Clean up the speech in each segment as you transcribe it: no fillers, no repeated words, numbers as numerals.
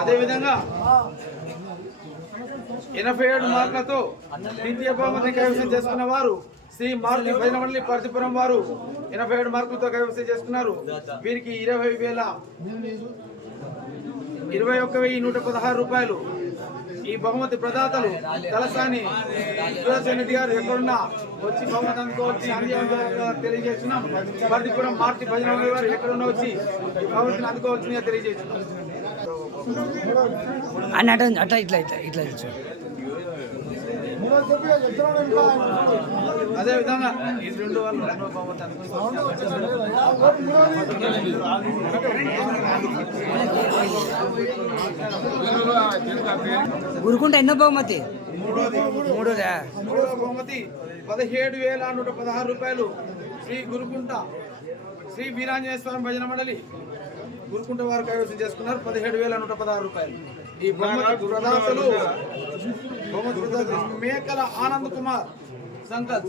అదేవిధంగా 87 మార్కులతో ద్వితీయ బహుమతిని కైవసం చేసుకున్న వారు శ్రీ మారుతి భజన మండలి పర్తిపురం వారు 87 మార్కులతో కైవసం చేసుకున్నారు. వీరికి 21,116 రూపాయలు. ఈ బహుమతి ప్రదాతలు తలసాని రెడ్డి గారు ఎక్కడున్నా వచ్చి బహుమతి అందుకోవచ్చు తెలియజేస్తున్నాం. పర్తిపురం మారుతి భజన మండలి వారు ఎక్కడున్నా వచ్చి ఈ బహుమతిని అందుకోవచ్చుని తెలియజేస్తున్నాం. అట్లా ఇట్లా ఇట్లా ఇట్లా అదే విధంగా ఈ రెండు వాళ్ళు గురుకుంట ఎన్నో బహుమతి? మూడో బహుమతి 17,116 రూపాయలు. శ్రీ గురుకుంట శ్రీ వీరాంజనేయ స్వామి భజన మండలి గురుకుంట వారు కైవసం చేసుకున్నారు 17,116 రూపాయలు. ఈ బహుమతి ప్రదాతలు మేకల ఆనంద్ కుమార్ సంకల్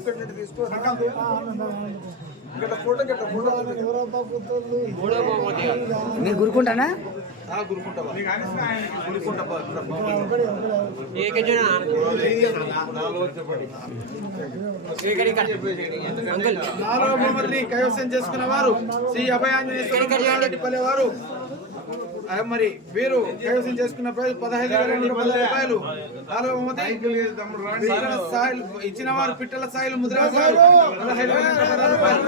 మీరు గురుకుంటానా? నాలుగవ బహుమతిని కైవసం చేసుకున్న వారు శ్రీ అభయాంజనేయ పల్లె వారు. మరి వీరు కైవసం చేసుకున్న ప్రైజ్ 15,110 రూపాయలు. నాలుగవ బహుమతి ఇచ్చిన వారు పిట్టల సాయిలు ముద్రాజు 15,110 రూపాయలు.